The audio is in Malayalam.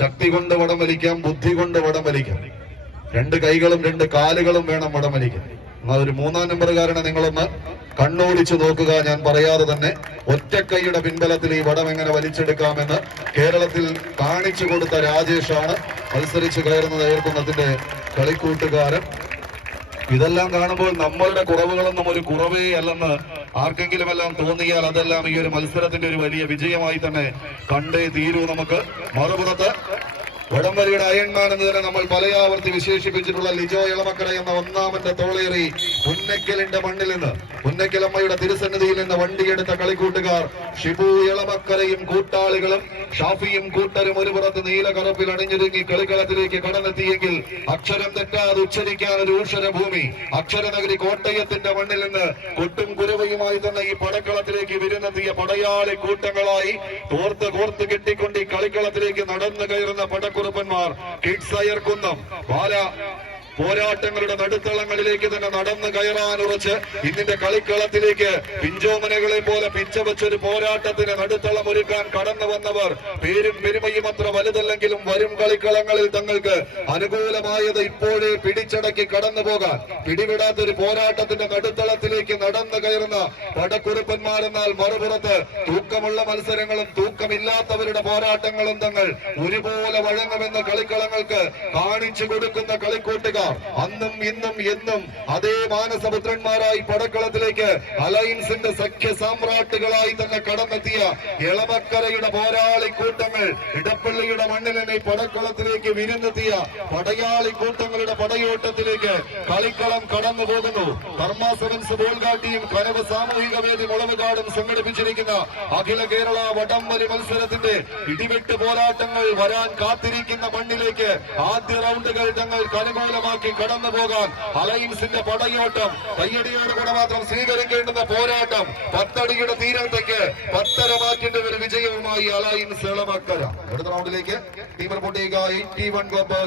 ശക്തി കൊണ്ട് വടം വലിക്കാം, ബുദ്ധി കൊണ്ട് വടം വലിക്കാം. രണ്ട് കൈകളും രണ്ട് കാലുകളും വേണം വടം വലിക്കാൻ. എന്നാൽ ഒരു മൂന്നാം നമ്പറുകാരനെ നിങ്ങളൊന്ന് കണ്ണോടിച്ചു നോക്കുക. ഞാൻ പറയാതെ തന്നെ ഒറ്റക്കൈയുടെ പിൻബലത്തിൽ ഈ വടം എങ്ങനെ വലിച്ചെടുക്കാമെന്ന് കേരളത്തിൽ കാണിച്ചു കൊടുത്ത രാജേഷാണ് മത്സരിച്ച് കയറുന്നത് ഏർക്കുന്നതിന്റെ കളിക്കൂട്ടുകാരൻ. ഇതെല്ലാം കാണുമ്പോൾ നമ്മളുടെ കുറവുകളൊന്നും ഒരു കുറവേ അല്ലെന്ന് ആർക്കെങ്കിലും എല്ലാം തോന്നിയാൽ അതെല്ലാം ഈ ഒരു മത്സരത്തിന്റെ ഒരു വലിയ വിജയമായി തന്നെ കണ്ടേ തീരൂ. നമുക്ക് മറുപുറത്ത് വടംവലിയുടെ അയൺമാൻ എന്നതിനെ നമ്മൾ പലയാവർത്തി വിശേഷിപ്പിച്ചിട്ടുള്ള ലിജോ ഇളമക്കര എന്ന ഒന്നാമന്റെ തോളേറി പുന്നക്കലിന്റെ മണ്ണിൽ നിന്ന്, പുന്നക്കലമ്മയുടെ തിരുസന്നിധിയിൽ നിന്ന് വണ്ടിയെടുത്ത കളിക്കൂട്ടുകാർ ഷിബു ഇളമക്കരയും കൂട്ടാളികളും ഷാഫിയും കൂട്ടരും ഒരു പുറത്ത് നീല കറുപ്പിൽ അണിഞ്ഞൊരുങ്ങി കളിക്കളത്തിലേക്ക് കടന്നെത്തിയെങ്കിൽ അക്ഷരം തെറ്റാതെ ഉച്ചരിക്കാൻ ഒരു ഊഷരഭൂമി അക്ഷരനഗരി കോട്ടയത്തിന്റെ മണ്ണിൽ നിന്ന് കൊട്ടും കുരവയുമായി തന്നെ ഈ പടക്കളത്തിലേക്ക് വിരുന്നെത്തിയ പടയാളി കൂട്ടങ്ങളായി കോർത്ത് കെട്ടിക്കൊണ്ട് ഈ കളിക്കളത്തിലേക്ക് നടന്നു കയറുന്ന പടക്കുറുപ്പന്മാർ കിഡ്സ് അയർക്കുന്നം പോരാട്ടങ്ങളുടെ നടുത്തളങ്ങളിലേക്ക് തന്നെ നടന്നു കയറാനുറച്ച് ഇന്നിന്റെ കളിക്കളത്തിലേക്ക് പിഞ്ചോമനകളെ പോലെ പിച്ചവച്ചൊരു പോരാട്ടത്തിന് നടുത്തളം ഒരുക്കാൻ കടന്നു വന്നവർ പേരും പെരുമയും അത്ര വലുതല്ലെങ്കിലും വരും കളിക്കളങ്ങളിൽ തങ്ങൾക്ക് അനുകൂലമായത് ഇപ്പോഴേ പിടിച്ചടക്കി കടന്നു പോകാൻ പിടിവിടാത്തൊരു പോരാട്ടത്തിന്റെ നടുത്തളത്തിലേക്ക് നടന്നു കയറുന്ന പടക്കുറുപ്പന്മാരെന്നാൽ മറുപുറത്ത് തൂക്കമുള്ള മത്സരങ്ങളും തൂക്കമില്ലാത്തവരുടെ പോരാട്ടങ്ങളും തങ്ങൾ ഒരുപോലെ വഴങ്ങുമെന്ന കളിക്കളങ്ങൾക്ക് കാണിച്ചു കൊടുക്കുന്ന കളിക്കൂട്ടുകാർ അന്നും ഇന്നും എന്നും അതേ മാനസപുത്രന്മാരായി പടക്കളത്തിലേക്ക് അലയൻസിന്റെ സഖ്യ സാമ്രാട്ടുകളായി തന്നെ കടന്നെത്തിയ ഇളമക്കരയുടെ പോരാളി കൂട്ടങ്ങൾ ഇടപ്പള്ളിയുടെ മണ്ണിൽ തന്നെ പടക്കളത്തിലേക്ക് വിരുന്നെത്തിയ പടയാളി കൂട്ടങ്ങളുടെ പടയോട്ടത്തിലേക്ക് കളിക്കളം കടന്നു പോകുന്നു. കർമ്മ സെവൻസ് ബോൾഗാട്ടിയും കനവ് സാമൂഹിക വേദി മുളവുകാടും സംഘടിപ്പിച്ചിരിക്കുന്ന അഖില കേരള വടംവലി മത്സരത്തിന്റെ ഇടിവെട്ട് പോരാട്ടങ്ങൾ വരാൻ കാത്തിരിക്കുന്ന മണ്ണിലേക്ക് ആദ്യ റൗണ്ടുകൾ തങ്ങൾ അനുകൂലമാക്കി കടന്നു പോകാൻ അലയൻസിന്റെ പടയോട്ടം കയ്യടിയോടുകൂടെ മാത്രം സ്വീകരിക്കേണ്ടുന്ന പോരാട്ടം 10 അടിയുടെ തീരത്തേക്ക് 10 മാറ്റിന്റെ ഒരു വിജയവുമായി അലയൻസ് ഇളമക്കര. അടുത്ത റൗണ്ടിലേക്ക് ടീം റിപ്പോർട്ട് ചെയ്യുക 81 ക്ലബ്ബ്